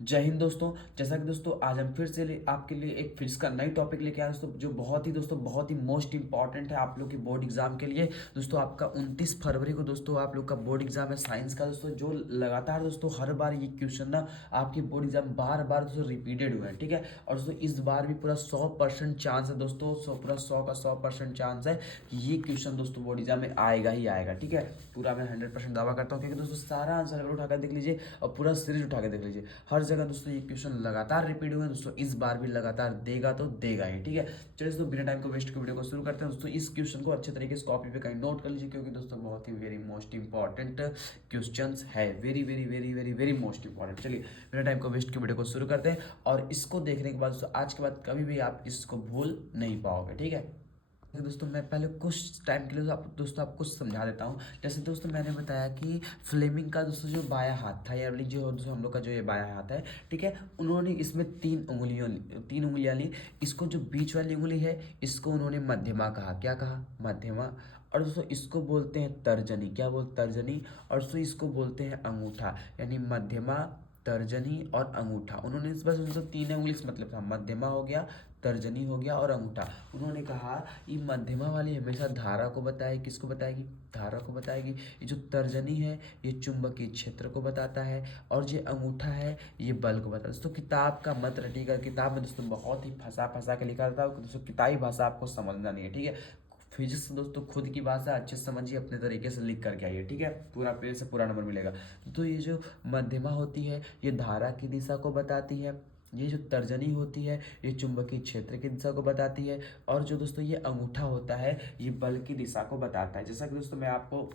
जय हिंद दोस्तों। जैसा कि दोस्तों आज हम फिर से आपके लिए एक फिर का नई टॉपिक लेके आए दोस्तों, जो बहुत ही दोस्तों बहुत ही मोस्ट इंपॉर्टेंट है आप लोग की बोर्ड एग्जाम के लिए। दोस्तों आपका 29 फरवरी को दोस्तों आप लोग का बोर्ड एग्जाम है साइंस का दोस्तों, जो लगातार दोस्तों हर बार ये क्वेश्चन ना आपकी बोर्ड एग्जाम बार बार दोस्तों रिपीटेड हुए हैं। ठीक है, और दोस्तों इस बार भी पूरा 100% चांस है दोस्तों, पूरा 100% चांस है कि ये क्वेश्चन दोस्तों बोर्ड एग्जाम में आएगा ही आएगा। ठीक है, पूरा मैं 100% दावा करता हूँ, क्योंकि दोस्तों सारा आंसर अगर उठाकर देख लीजिए और पूरा सीरीज उठा के देख लीजिए, हर जगह दोस्तों ये क्वेश्चन लगातार रिपीट हुए हैं दोस्तों, इस बार भी लगातार देगा तो देगा ही। ठीक है, चलिए दोस्तों बिना टाइम को वेस्ट के वीडियो को शुरू करते हैं दोस्तों। इस क्वेश्चन को अच्छे तरीके से कॉपी पे कहीं नोट कर लीजिए, क्योंकि दोस्तों बहुत ही वेरी मोस्ट इंपॉर्टेंट क्वेश्चन है, very very very very very most important. चलिए बिना टाइम को वेस्ट के वीडियो को शुरू करते हैं, और इसको देखने के बाद दोस्तों आज के बाद कभी भी आप इसको भूल नहीं पाओगे। ठीक है दोस्तों, मैं पहले कुछ टाइम के लिए दोस्तों आपको समझा देता हूँ। जैसे दोस्तों मैंने बताया कि फ्लेमिंग का दोस्तों जो बायां हाथ था, या जो दोस्तों हम लोग का जो ये बायां हाथ है, ठीक है, उन्होंने इसमें तीन उंगलियां ली। इसको जो बीच वाली उंगली है इसको उन्होंने मध्यमा कहा। क्या कहा? मध्यमा। और दोस्तों इसको बोलते हैं तर्जनी। क्या बोलते? तर्जनी। और दोस्तों इसको बोलते हैं अंगूठा, यानी मध्यमा, तर्जनी और अंगूठा। उन्होंने इस बस उनसे तीन उंगली से मतलब था, मध्यमा हो गया, तर्जनी हो गया और अंगूठा। उन्होंने कहा ये मध्यमा वाली हमेशा धारा को बताए, किसको बताएगी? धारा को बताएगी। ये जो तर्जनी है ये चुंबकीय क्षेत्र को बताता है, और जो अंगूठा है ये बल को बताता है। दोस्तों किताब का मत रटिएगा, किताब में दोस्तों बहुत ही फंसा फंसा के लिखा रहता है दोस्तों, किताबी भाषा आपको समझना नहीं है। ठीक है, फिजिक्स दोस्तों खुद की भाषा अच्छे से समझिए, अपने तरीके से लिख करके आइए। ठीक है, पूरा पेज से पूरा नंबर मिलेगा। तो ये जो मध्यमा होती है ये धारा की दिशा को बताती है, ये जो तर्जनी होती है ये चुंबकीय क्षेत्र की दिशा को बताती है, और जो दोस्तों ये अंगूठा होता है ये बल की दिशा को बताता है। जैसा कि दोस्तों मैं आपको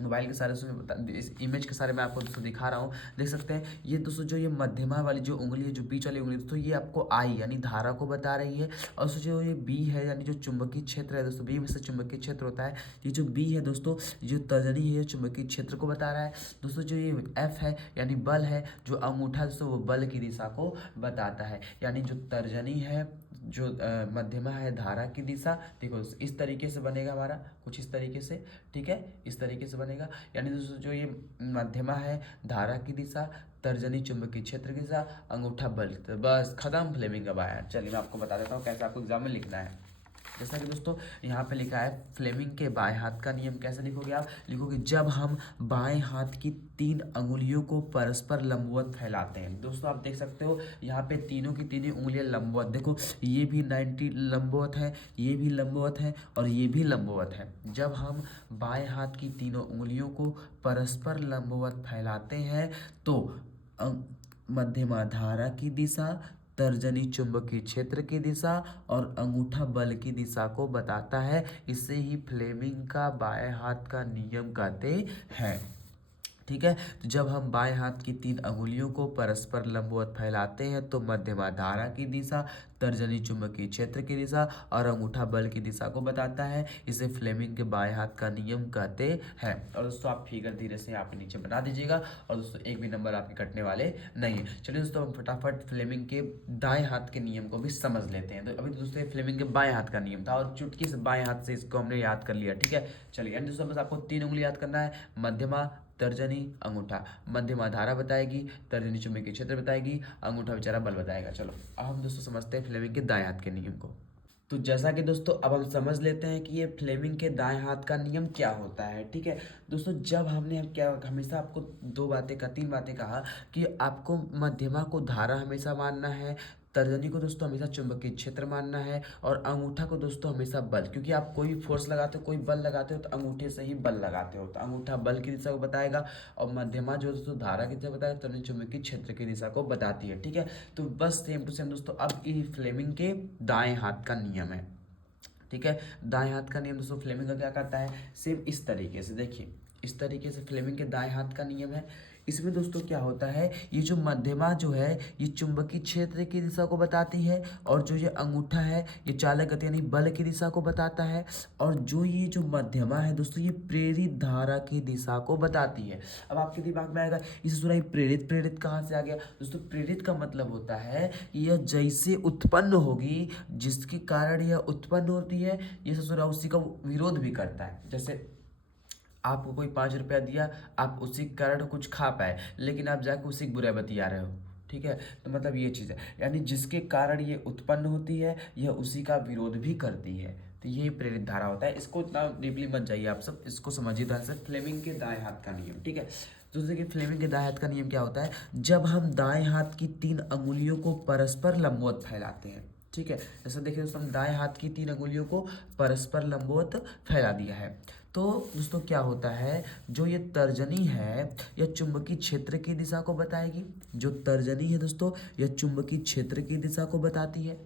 मोबाइल के सारे इस इमेज के सारे मैं आपको दोस्तों दिखा रहा हूँ, देख सकते हैं। ये दोस्तों जो ये मध्यमा वाली जो उंगली है, जो बीच वाली उंगली दोस्तों, ये आपको आई यानी धारा को बता रही है। और दोस्तों जो ये बी है यानी जो चुंबकीय क्षेत्र है दोस्तों, बी में से चुंबकीय क्षेत्र होता है। ये जो बी है दोस्तों, जो तर्जनी है ये चुंबकीय क्षेत्र को बता रहा है। दोस्तों जो ये एफ है यानी बल है, जो अंगूठा दोस्तों वो बल की दिशा को बताता है। यानी जो तर्जनी है, जो मध्यमा है, धारा की दिशा, देखो इस तरीके से बनेगा हमारा, कुछ इस तरीके से। ठीक है, इस तरीके से बनेगा। यानी दोस्तों जो ये मध्यमा है धारा की दिशा, तर्जनी चुंबकीय क्षेत्र की दिशा, अंगूठा बल। तो बस खत्म फ्लेमिंग का बायां। चलिए मैं आपको बता देता हूँ कैसे आपको एग्जाम में लिखना है। जैसा कि दोस्तों यहाँ पे लिखा है फ्लेमिंग के बाएं हाथ का नियम। कैसे लिखोगे आप? लिखोगे जब हम बाएं हाथ की तीन अंगुलियों को परस्पर लंबवत फैलाते हैं। दोस्तों आप देख सकते हो यहाँ पे तीनों की तीनों उंगलियां लंबवत, देखो ये भी 90 लंबवत है, ये भी लंबवत है और ये भी लंबवत है। जब हम बाएं हाथ की तीनों उंगलियों को परस्पर लंबवत फैलाते हैं तो मध्यमा धारा की दिशा, तर्जनी चुंबकीय क्षेत्र की दिशा और अंगूठा बल की दिशा को बताता है। इसे ही फ्लेमिंग का बाएं हाथ का नियम कहते हैं। ठीक है, तो जब हम बाएं हाथ की तीन अंगुलियों को परस्पर लंबवत फैलाते हैं तो मध्यमा धारा की दिशा, तर्जनी चुंबकीय क्षेत्र की दिशा और अंगूठा बल की दिशा को बताता है। इसे फ्लेमिंग के बाएं हाथ का नियम कहते हैं। और दोस्तों आप फिगर धीरे से यहाँ पे नीचे बना दीजिएगा, और दोस्तों एक भी नंबर आपके कटने वाले नहीं है। चलिए दोस्तों हम फटाफट फ्लेमिंग के दाएं हाथ के नियम को भी समझ लेते हैं। तो अभी दोस्तों फ्लेमिंग के बाएं हाथ का नियम था, और चुटकी से बाएं हाथ से इसको हमने याद कर लिया। ठीक है, चलिए यानी दोस्तों बस आपको तीन उंगली याद करना है, मध्यमा, तर्जनी, अंगूठा। मध्यमा धारा बताएगी, तर्जनी चुंबकीय क्षेत्र बताएगी, अंगूठा बेचारा बल बताएगा। चलो अब हम दोस्तों समझते हैं फ्लेमिंग के दाएं हाथ के नियम को। तो जैसा कि दोस्तों अब हम समझ लेते हैं कि ये फ्लेमिंग के दाएं हाथ का नियम क्या होता है। ठीक है दोस्तों, जब हमने क्या हमेशा आपको तीन बातें कहा कि आपको मध्यमा को धारा हमेशा मानना है, तर्जनी को दोस्तों हमेशा चुंबकीय क्षेत्र मानना है, और अंगूठा को दोस्तों हमेशा बल। क्योंकि आप कोई भी फोर्स लगाते हो, कोई बल लगाते हो तो अंगूठे से ही बल लगाते हो, तो अंगूठा बल की दिशा को बताएगा, और मध्यमा जो दोस्तों धारा की दिशा बताएगा, तर्जनी चुंबकीय क्षेत्र की दिशा को बताती है। ठीक है, तो बस सेम टू सेम दोस्तों अब ये फ्लेमिंग के दाएं हाथ का नियम है। ठीक है, दाएं हाथ का नियम दोस्तों फ्लेमिंग का क्या करता है, सेम इस तरीके से, देखिए इस तरीके से फ्लेमिंग के दाएं हाथ का नियम है। इसमें दोस्तों क्या होता है, ये जो मध्यमा जो है ये चुंबकीय क्षेत्र की दिशा को बताती है, और जो ये अंगूठा है ये चालक गति यानी बल की दिशा को बताता है, और जो ये जो मध्यमा है दोस्तों ये प्रेरित धारा की दिशा को बताती है। अब आपके दिमाग में आएगा इसे सुना ही प्रेरित प्रेरित कहाँ से आ गया? दोस्तों प्रेरित का मतलब होता है यह जैसे उत्पन्न होगी, जिसके कारण यह उत्पन्न होती है, ये ससुरा उसी का विरोध भी करता है। जैसे आपको कोई 5 रुपया दिया, आप उसी के कारण कुछ खा पाए, लेकिन आप जाकर उसी की बुराई बतिया रहे हो। ठीक है। तो मतलब ये चीज़ है, यानी जिसके कारण ये उत्पन्न होती है यह उसी का विरोध भी करती है। तो यही प्रेरित धारा होता है। इसको इतना डीपली मत जाइए आप सब, इसको समझिए ध्यान से। फ्लेमिंग के दाएं हाथ का नियम, ठीक है। तो देखिए फ्लेमिंग के दाएं हाथ का नियम क्या होता है, जब हम दाएं हाथ की 3 अंगुलियों को परस्पर लंबवत फैलाते हैं, ठीक है। जैसे देखिए दोस्तों, हम दाएं हाथ की 3 अंगुलियों को परस्पर लंबवत फैला दिया है, तो दोस्तों क्या होता है, जो ये तर्जनी है यह चुंबकीय क्षेत्र की दिशा को बताएगी। जो तर्जनी है दोस्तों, यह चुंबकीय क्षेत्र की दिशा को बताती है।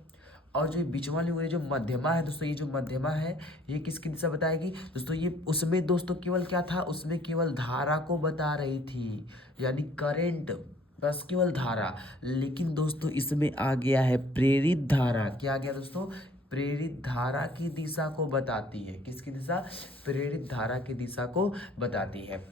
और जो बीच वाली उंगली जो मध्यमा है दोस्तों, ये जो मध्यमा है ये किसकी दिशा बताएगी दोस्तों, ये उसमें दोस्तों केवल क्या था, उसमें केवल धारा को बता रही थी, यानी करेंट, बस केवल धारा। लेकिन दोस्तों इसमें आ गया है प्रेरित धारा। क्या आ गया दोस्तों, प्रेरित धारा की दिशा को बताती है। किसकी दिशा, प्रेरित धारा की दिशा को बताती है।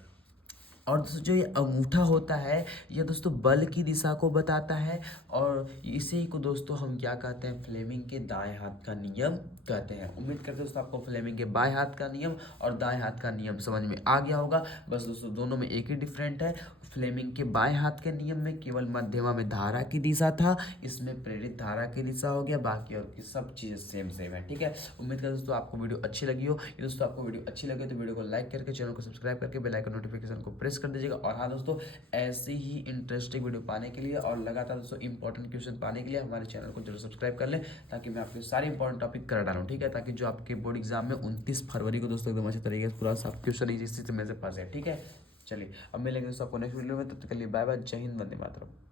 और दोस्तों जो ये अंगूठा होता है ये दोस्तों बल की दिशा को बताता है, और इसी को दोस्तों हम क्या कहते हैं, फ्लेमिंग के दाएं हाथ का नियम कहते हैं। उम्मीद करते हैं दोस्तों आपको फ्लेमिंग के बाएं हाथ का नियम और दाएं हाथ का नियम समझ में आ गया होगा। बस दोस्तों दोनों में एक ही डिफरेंट है, फ्लेमिंग के बाएं हाथ के नियम में केवल मध्यमा में धारा की दिशा था, इसमें प्रेरित धारा की दिशा हो गया, बाकी और की सब चीज़ें सेम सेम है, ठीक है। उम्मीद करते दोस्तों आपको वीडियो अच्छी लगी हो। ये दोस्तों आपको वीडियो अच्छी लगे तो वीडियो को लाइक करके, चैनल को सब्सक्राइब करके, बेल आइकन नोटिफिकेशन को प्रेस कर दीजिएगा। और हाँ दोस्तों, ऐसी ही इंटरेस्टिंग वीडियो पाने के लिए और लगातार दोस्तों इंपॉर्टेंट क्वेश्चन पाने के लिए हमारे चैनल को जरूर सब्सक्राइब कर लें, ताकि मैं आपके सारे इंपॉर्टेंट टॉपिक कर डालूँ, ठीक है। ताकि जो आपके बोर्ड एग्जाम में 29 फरवरी को दोस्तों एकदम अच्छे तरीके से पूरा सब क्वेश्चन इसी से में से पास है, ठीक है। चलिए अब मिलेंगे दोस्तों आपको नेक्स्ट वीडियो में, तब तक के लिए बाय बाय, जय हिंद, वंदे मातरम।